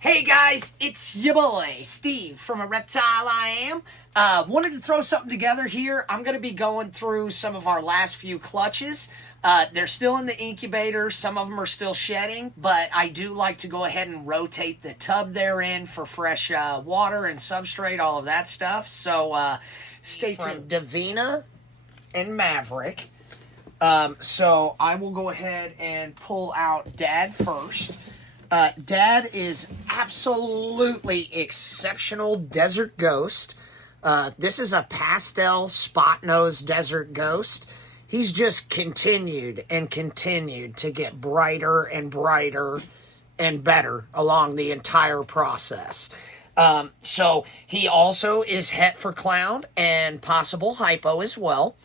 Hey guys, it's your boy, Steve from A Reptile I Am. Wanted to throw something together here. I'm going to be going through some of our last few clutches. They're still in the incubator. Some of them are still shedding, but I do like to go ahead and rotate the tub they're in for fresh water and substrate, all of that stuff. So stay tuned. Davina and Maverick. So I will go ahead and pull out Dad first. Dad is absolutely exceptional desert ghost. This is a pastel Spotnose desert ghost. He's just continued and continued to get brighter and brighter and better along the entire process. So he also is het for clown and possible hypo as well.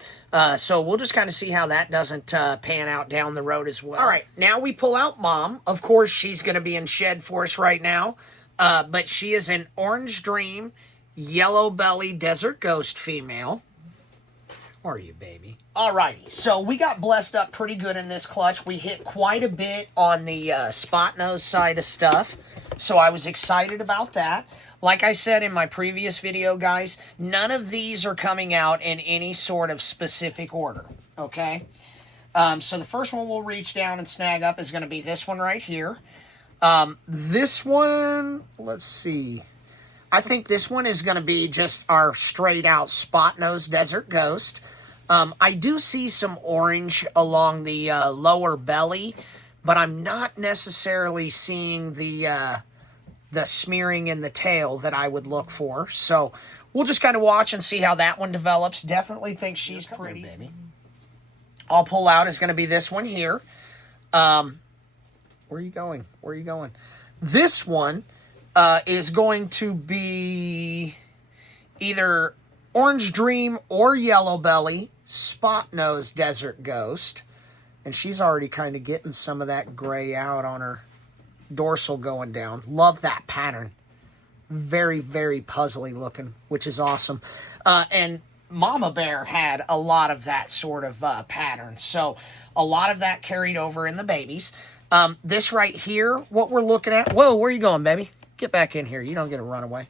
So we'll just kind of see how that doesn't pan out down the road as well. All right, now we pull out Mom. Of course, she's going to be in shed for us right now. But she is an Orange Dream Yellowbelly Desert Ghost female. Where are you, baby? Alrighty, so we got blessed up pretty good in this clutch. We hit quite a bit on the Spotnose side of stuff, so I was excited about that. Like I said in my previous video, guys, none of these are coming out in any sort of specific order, okay? So the first one we'll reach down and snag up is going to be this one right here. This one, let's see. I think this one is going to be just our straight-out Spotnose Desert Ghost. I do see some orange along the lower belly, but I'm not necessarily seeing the smearing in the tail that I would look for. So we'll just kind of watch and see how that one develops. Definitely think she's pretty. Baby. I'll pull out is going to be this one here. Where are you going? Where are you going? This one is going to be either Orange Dream or Yellowbelly Spotnose Desert Ghost. And she's already kind of getting some of that gray out on her dorsal going down. Love that pattern. Very, very puzzly looking, which is awesome. And Mama Bear had a lot of that sort of pattern. So a lot of that carried over in the babies. This right here, what we're looking at. Whoa, where are you going, baby? Get back in here. You don't get to run away.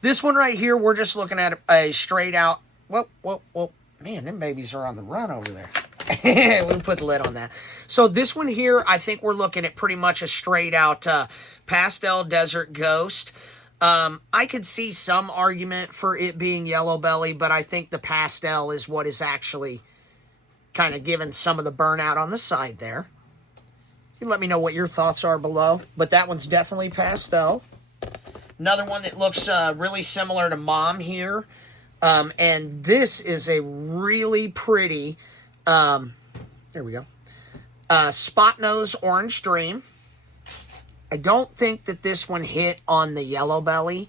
This one right here, we're just looking at a straight out. Whoa. Man, them babies are on the run over there. We put the lid on that. So this one here, I think we're looking at pretty much a straight out pastel desert ghost. I could see some argument for it being Yellowbelly, but I think the pastel is what is actually kind of giving some of the burnout on the side there. You can let me know what your thoughts are below, but that one's definitely pastel. Another one that looks really similar to Mom here. And this is a really pretty, there we go, Spotnose Orange Dream. I don't think that this one hit on the Yellowbelly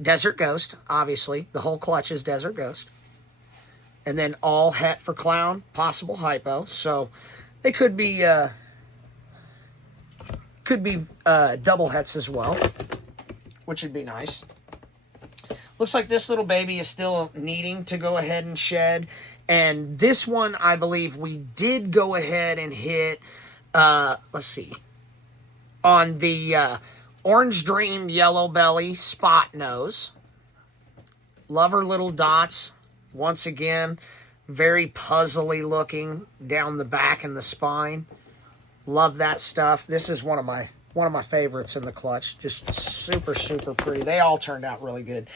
Desert Ghost, obviously. The whole clutch is Desert Ghost. And then all het for clown, possible hypo. So they could be double hets as well, which would be nice. Looks like this little baby is still needing to go ahead and shed. And this one, I believe we did go ahead and hit, let's see, on the Orange Dream Yellowbelly Spotnose. Love her little dots. Once again, very puzzly looking down the back and the spine. Love that stuff. This is one of my favorites in the clutch. Just super, super pretty. They all turned out really good.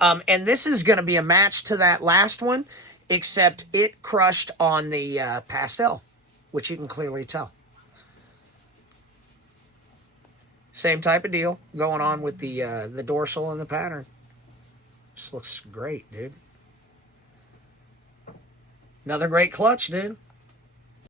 And this is going to be a match to that last one, except it crushed on the pastel, which you can clearly tell. Same type of deal going on with the dorsal and the pattern. This looks great, dude. Another great clutch, dude.